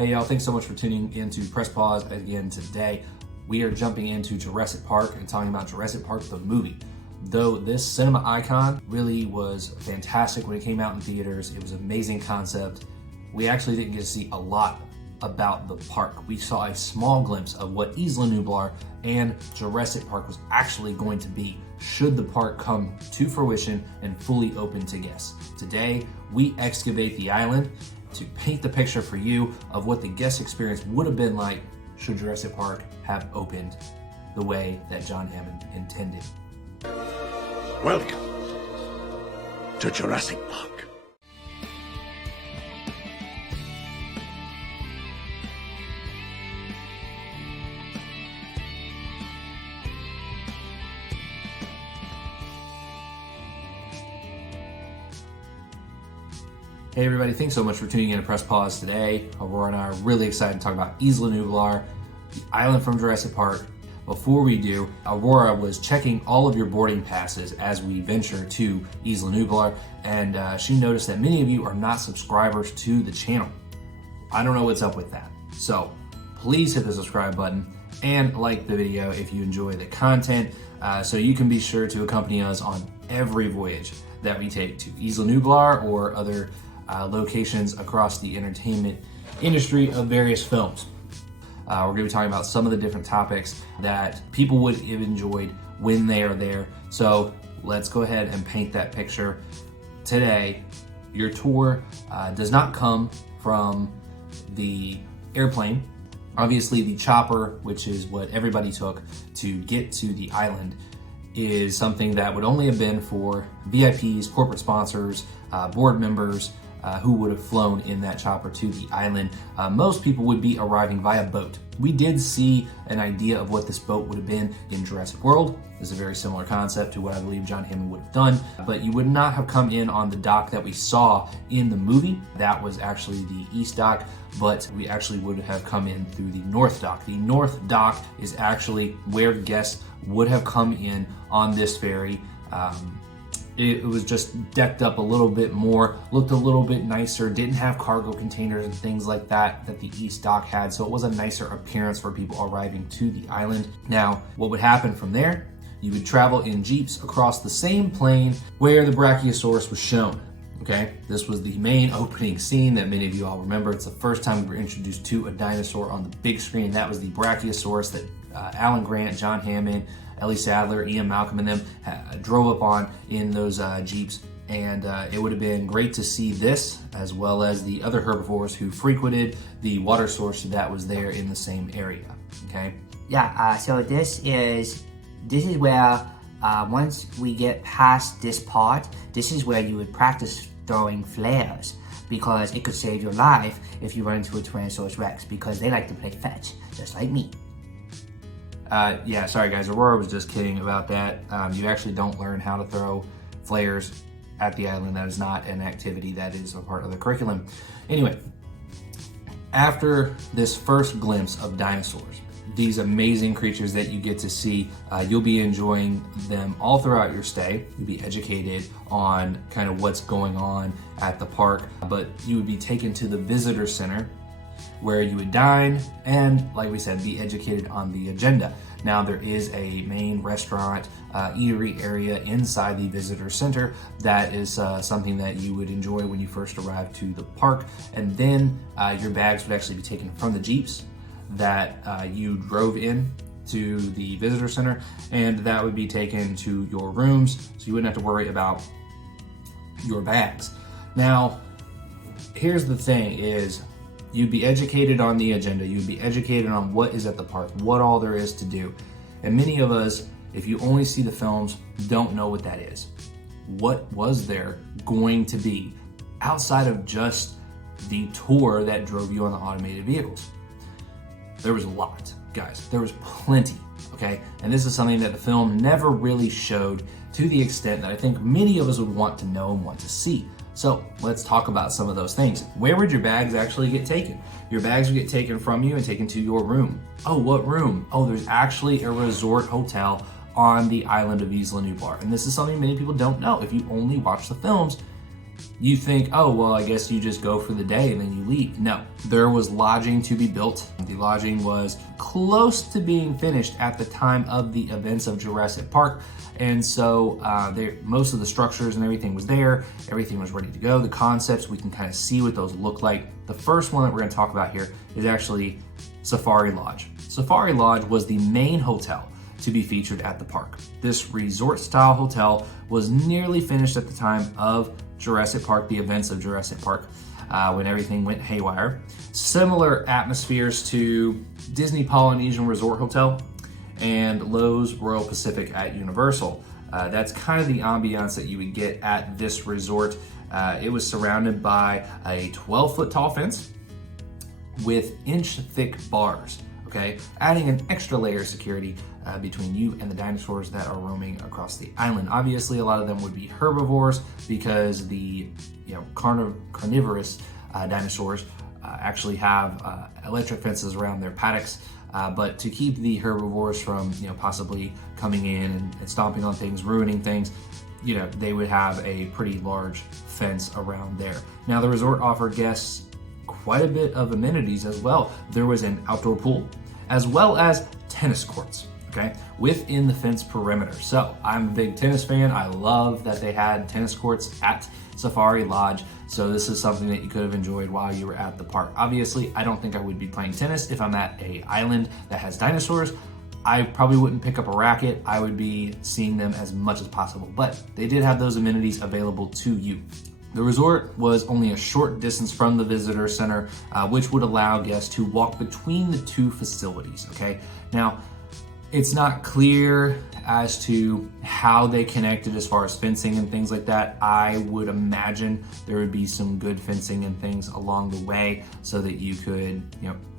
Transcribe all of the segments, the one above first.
Hey y'all, thanks so much for tuning into Press Pause again today. We are jumping into Jurassic Park and talking about Jurassic Park the movie. Though this cinema icon really was fantastic when it came out in theaters, it was an amazing concept. We actually didn't get to see a lot about the park. We saw a small glimpse of what Isla Nublar and Jurassic Park was actually going to be should the park come to fruition and fully open to guests. Today, we excavate the island to paint the picture for you of what the guest experience would have been like should Jurassic Park have opened the way that John Hammond intended. Welcome to Jurassic Park. Hey everybody, thanks so much for tuning in to Press Pause today. Aurora and I are really excited to talk about Isla Nublar, the island from Jurassic Park. Before we do, Aurora was checking all of your boarding passes as we venture to Isla Nublar, and she noticed that many of you are not subscribers to the channel. I don't know what's up with that. So please hit the subscribe button and like the video if you enjoy the content, so you can be sure to accompany us on every voyage that we take to Isla Nublar or other locations across the entertainment industry of various films. We're going to be talking about some of the different topics that people would have enjoyed when they are there. So let's go ahead and paint that picture today. Your tour does not come from the airplane. Obviously, the chopper, which is what everybody took to get to the island, is something that would only have been for VIPs, corporate sponsors, board members, who would have flown in that chopper to the island. Most people would be arriving via boat. We did see an idea of what this boat would have been in Jurassic World. It's a very similar concept to what I believe John Hammond would have done, but you would not have come in on the dock that we saw in the movie. That was actually the east dock, but we actually would have come in through the north dock. The north dock is actually where guests would have come in on this ferry. It was just decked up a little bit more, looked a little bit nicer, didn't have cargo containers and things like that the East Dock had, so it was a nicer appearance for people arriving to the island. Now, what would happen from there? You would travel in jeeps across the same plane where the Brachiosaurus was shown. Okay, this was the main opening scene that many of you all remember. It's the first time we were introduced to a dinosaur on the big screen. That was the Brachiosaurus that Alan Grant, John Hammond, Ellie Sadler, Ian Malcolm, and them drove up on in those Jeeps. And it would have been great to see this, as well as the other herbivores who frequented the water source that was there in the same area. Okay. Yeah. So this is where once we get past this part, this is where you would practice throwing flares, because it could save your life if you run into a Tyrannosaurus Rex, because they like to play fetch, just like me. Yeah, sorry guys, Aurora was just kidding about that. You actually don't learn how to throw flares at the island. That is not an activity that is a part of the curriculum. Anyway, after this first glimpse of dinosaurs, these amazing creatures that you get to see, you'll be enjoying them all throughout your stay. You'll be educated on kind of what's going on at the park, but you would be taken to the visitor center where you would dine and, like we said, be educated on the agenda. Now, there is a main restaurant, eatery area inside the visitor center that is something that you would enjoy when you first arrive to the park. And then your bags would actually be taken from the Jeeps that you drove in to the visitor center, and that would be taken to your rooms, so you wouldn't have to worry about your bags. Now, here's the thing is, you'd be educated on the agenda, you'd be educated on what is at the park, what all there is to do. And many of us, if you only see the films, don't know what that is. What was there going to be outside of just the tour that drove you on the automated vehicles? There was a lot, guys. There was plenty, okay? And this is something that the film never really showed to the extent that I think many of us would want to know and want to see. So let's talk about some of those things. Where would your bags actually get taken? Your bags would get taken from you and taken to your room. Oh, what room? Oh, there's actually a resort hotel on the island of Isla Nublar. And this is something many people don't know. If you only watch the films, You think, oh, well, I guess you just go for the day and then you leave. No, there was lodging to be built. The lodging was close to being finished at the time of the events of Jurassic Park. And so most of the structures and everything was there. Everything was ready to go. The concepts, we can kind of see what those look like. The first one that we're going to talk about here is actually Safari Lodge. Safari Lodge was the main hotel to be featured at the park. This resort-style hotel was nearly finished at the time of Jurassic Park, the events of Jurassic Park, when everything went haywire. Similar atmospheres to Disney Polynesian Resort Hotel and Lowe's Royal Pacific at Universal. That's kind of the ambiance that you would get at this resort. It was surrounded by a 12-foot tall fence with inch-thick bars, okay? Adding an extra layer of security between you and the dinosaurs that are roaming across the island. Obviously, a lot of them would be herbivores because the carnivorous dinosaurs actually have electric fences around their paddocks. But to keep the herbivores from possibly coming in and stomping on things, ruining things, they would have a pretty large fence around there. Now, the resort offered guests quite a bit of amenities as well. There was an outdoor pool as well as tennis courts, okay, within the fence perimeter. So I'm a big tennis fan. I love that they had tennis courts at Safari Lodge. So this is something that you could have enjoyed while you were at the park. Obviously, I don't think I would be playing tennis if I'm at an island that has dinosaurs. I probably wouldn't pick up a racket. I would be seeing them as much as possible, but they did have those amenities available to you. The resort was only a short distance from the visitor center, which would allow guests to walk between the two facilities, okay? Now, it's not clear as to how they connected as far as fencing and things like that. I would imagine there would be some good fencing and things along the way so that you could,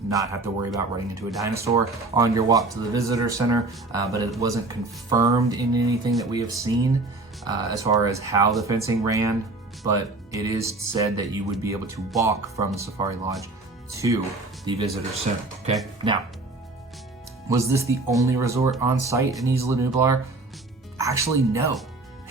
not have to worry about running into a dinosaur on your walk to the visitor center, but it wasn't confirmed in anything that we have seen as far as how the fencing ran, but it is said that you would be able to walk from the Safari Lodge to the visitor center, okay? Now, was this the only resort on site in Isla Nublar? Actually, no,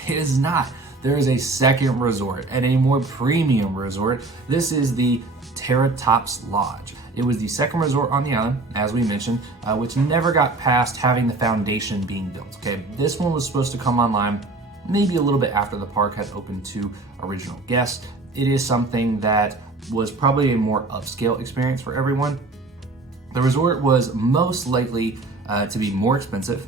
it is not. There is a second resort and a more premium resort. This is the Terratops Lodge. It was the second resort on the island, as we mentioned, which never got past having the foundation being built. Okay, this one was supposed to come online maybe a little bit after the park had opened to original guests. It is something that was probably a more upscale experience for everyone. The resort was most likely to be more expensive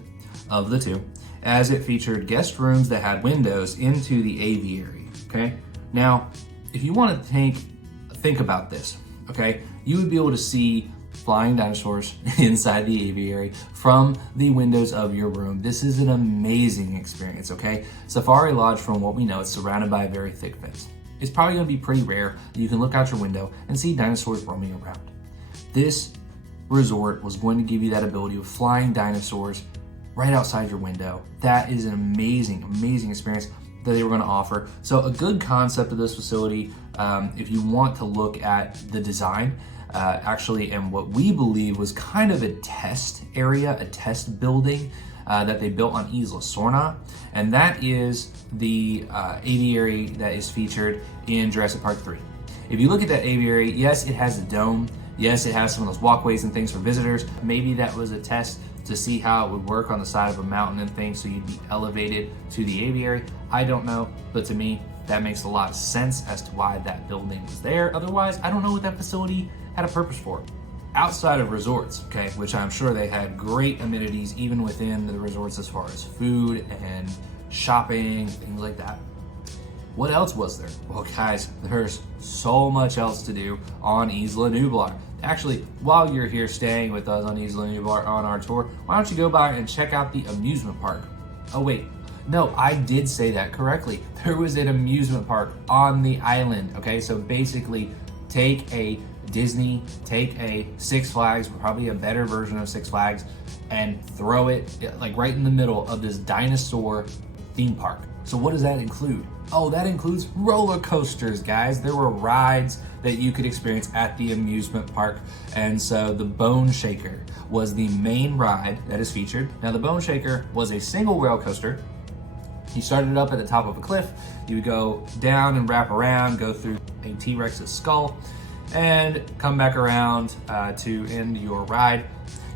of the two, as it featured guest rooms that had windows into the aviary, okay? Now, if you want to think about this, okay, you would be able to see flying dinosaurs inside the aviary from the windows of your room. This is an amazing experience, okay? Safari Lodge, from what we know, is surrounded by a very thick fence. It's probably gonna be pretty rare that you can look out your window and see dinosaurs roaming around. This resort was going to give you that ability of flying dinosaurs right outside your window. That is an amazing, amazing experience that they were going to offer. So a good concept of this facility, if you want to look at the design, actually, and what we believe was kind of a test area, a test building that they built on Isla Sorna, and that is the aviary that is featured in Jurassic Park 3. If you look at that aviary, yes, it has a dome. Yes, it has some of those walkways and things for visitors. Maybe that was a test to see how it would work on the side of a mountain and things, so you'd be elevated to the aviary. I don't know, but to me, that makes a lot of sense as to why that building was there. Otherwise, I don't know what that facility had a purpose for. Outside of resorts, okay, which I'm sure they had great amenities even within the resorts as far as food and shopping, things like that. What else was there? Well, guys, there's so much else to do on Isla Nublar. Actually, while you're here staying with us on Isla Nublar on our tour, why don't you go by and check out the amusement park? Oh wait, no, I did say that correctly. There was an amusement park on the island, okay? So basically, take a Disney, take a Six Flags, probably a better version of Six Flags, and throw it like right in the middle of this dinosaur theme park. So what does that include? Oh, that includes roller coasters, guys. There were rides that you could experience at the amusement park. And so the Bone Shaker was the main ride that is featured. Now the Bone Shaker was a single rail coaster You started up at the top of a cliff, you would go down and wrap around, go through a T-Rex's skull, and come back around to end your ride.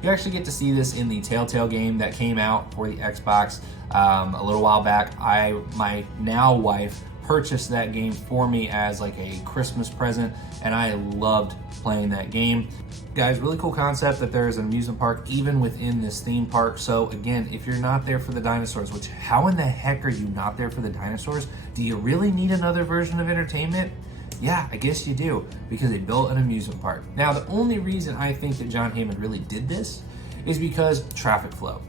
You actually get to see this in the Telltale game that came out for the Xbox a little while back. My now wife purchased that game for me as like a Christmas present, and I loved playing that game. Guys, really cool concept that there is an amusement park even within this theme park. So again, if you're not there for the dinosaurs, which how in the heck are you not there for the dinosaurs? Do you really need another version of entertainment? Yeah, I guess you do, because they built an amusement park. Now, the only reason I think that John Hammond really did this is because traffic flow.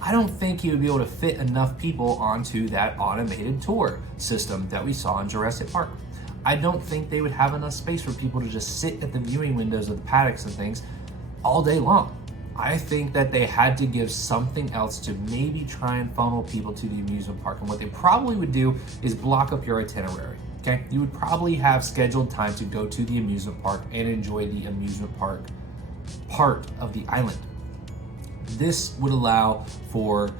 I don't think he would be able to fit enough people onto that automated tour system that we saw in Jurassic Park. I don't think they would have enough space for people to just sit at the viewing windows of the paddocks and things all day long. I think that they had to give something else to maybe try and funnel people to the amusement park. And what they probably would do is block up your itinerary. Okay, you would probably have scheduled time to go to the amusement park and enjoy the amusement park part of the island. This would allow for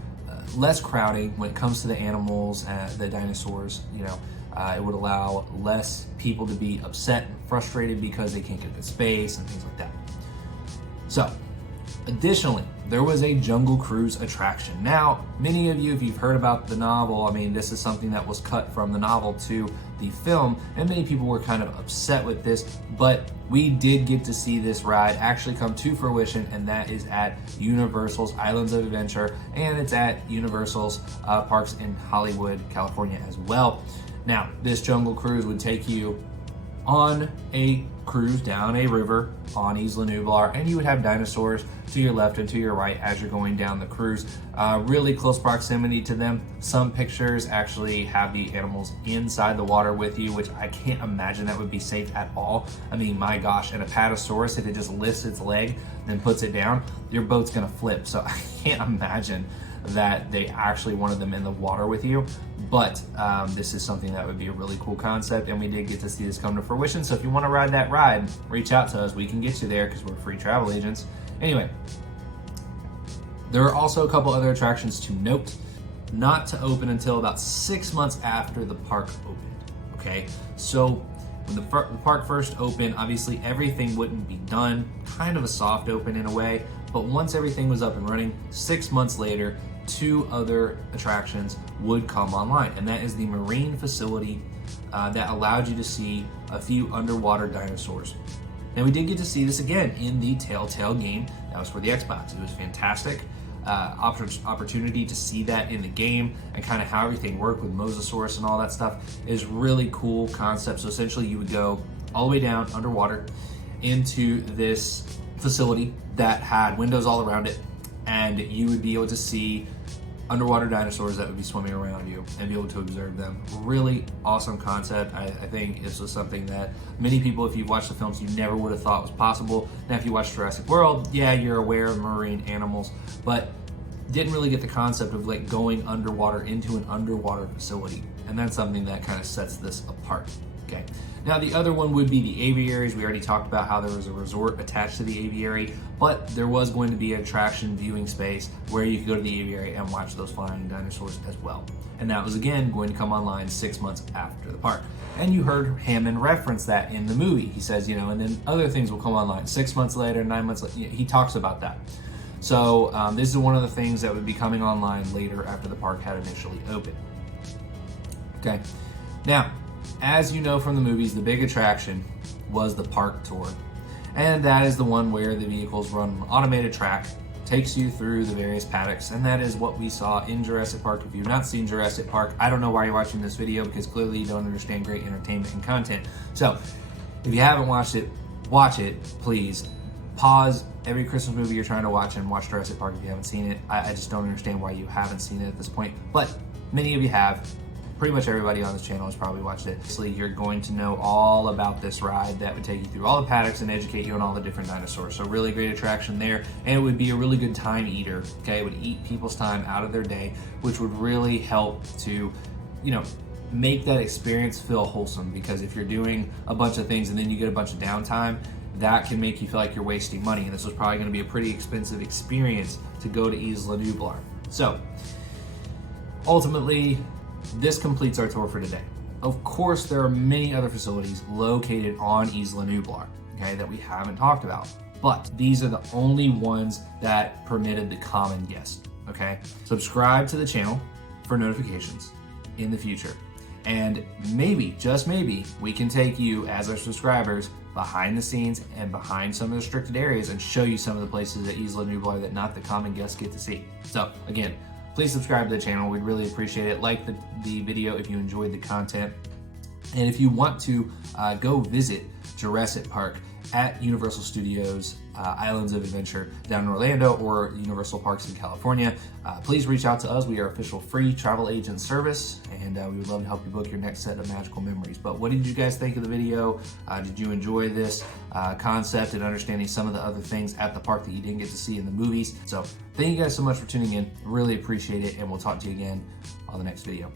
less crowding when it comes to the animals, the dinosaurs. It would allow less people to be upset and frustrated because they can't get good space and things like that. So, additionally, there was a Jungle Cruise attraction. Now, many of you, if you've heard about the novel, this is something that was cut from the novel to the film, and many people were kind of upset with this, but we did get to see this ride actually come to fruition, and that is at Universal's Islands of Adventure, and it's at Universal's parks in Hollywood, California as well. Now, this Jungle Cruise would take you on a cruise down a river on Isla Nublar, and you would have dinosaurs to your left and to your right as you're going down the cruise. Really close proximity to them. Some pictures actually have the animals inside the water with you, which I can't imagine that would be safe at all. My gosh, and a Patasaurus, if it just lifts its leg and puts it down, your boat's gonna flip. So I can't imagine that they actually wanted them in the water with you. But this is something that would be a really cool concept, and we did get to see this come to fruition. So if you want to ride that ride, reach out to us. We can get you there because we're free travel agents. Anyway, there are also a couple other attractions to note, not to open until about 6 months after the park opened. Okay, so when the park first opened, obviously everything wouldn't be done, kind of a soft open in a way, but once everything was up and running, 6 months later, 2 other attractions would come online, and that is the marine facility that allowed you to see a few underwater dinosaurs. Now, we did get to see this again in the Telltale game. That was for the Xbox. It was fantastic. Opportunity to see that in the game and kind of how everything worked with Mosasaurus and all that stuff is really cool concept. So essentially you would go all the way down underwater into this facility that had windows all around it, and you would be able to see underwater dinosaurs that would be swimming around you and be able to observe them. Really awesome concept. I think this was something that many people, if you've watched the films, you never would have thought was possible. Now, if you watch Jurassic World, yeah, you're aware of marine animals, but didn't really get the concept of like going underwater into an underwater facility. And that's something that kind of sets this apart. Okay. Now, the other one would be the aviaries. We already talked about how there was a resort attached to the aviary, but there was going to be an attraction viewing space where you could go to the aviary and watch those flying dinosaurs as well. And that was, again, going to come online 6 months after the park. And you heard Hammond reference that in the movie. He says, and then other things will come online 6 months later, 9 months later. He talks about that. So this is one of the things that would be coming online later after the park had initially opened. Okay. Now, as you know from the movies, the big attraction was the park tour. And that is the one where the vehicles run an automated track, takes you through the various paddocks, and that is what we saw in Jurassic Park. If you've not seen Jurassic Park, I don't know why you're watching this video, because clearly you don't understand great entertainment and content. So, if you haven't watched it, watch it, please. Pause every Christmas movie you're trying to watch and watch Jurassic Park if you haven't seen it. I just don't understand why you haven't seen it at this point, but many of you have. Pretty much everybody on this channel has probably watched it. So you're going to know all about this ride that would take you through all the paddocks and educate you on all the different dinosaurs. So really great attraction there, and it would be a really good time eater. Okay, it would eat people's time out of their day, which would really help to, make that experience feel wholesome. Because if you're doing a bunch of things and then you get a bunch of downtime, that can make you feel like you're wasting money. And this was probably going to be a pretty expensive experience to go to Isla Nublar. So ultimately, this completes our tour for today. Of course, there are many other facilities located on Isla Nublar, okay, that we haven't talked about. But these are the only ones that permitted the common guest, okay? Subscribe to the channel for notifications in the future. And maybe, just maybe, we can take you as our subscribers behind the scenes and behind some of the restricted areas and show you some of the places at Isla Nublar that not the common guests get to see. So again, please subscribe to the channel. We'd really appreciate it. Like the video if you enjoyed the content. And if you want to go visit Jurassic Park at Universal Studios Islands of Adventure down in Orlando or Universal Parks in California, please reach out to us. We are official free travel agent service, and we would love to help you book your next set of magical memories. But what did you guys think of the video? Did you enjoy this concept and understanding some of the other things at the park that you didn't get to see in the movies? So thank you guys so much for tuning in. Really appreciate it, and we'll talk to you again on the next video.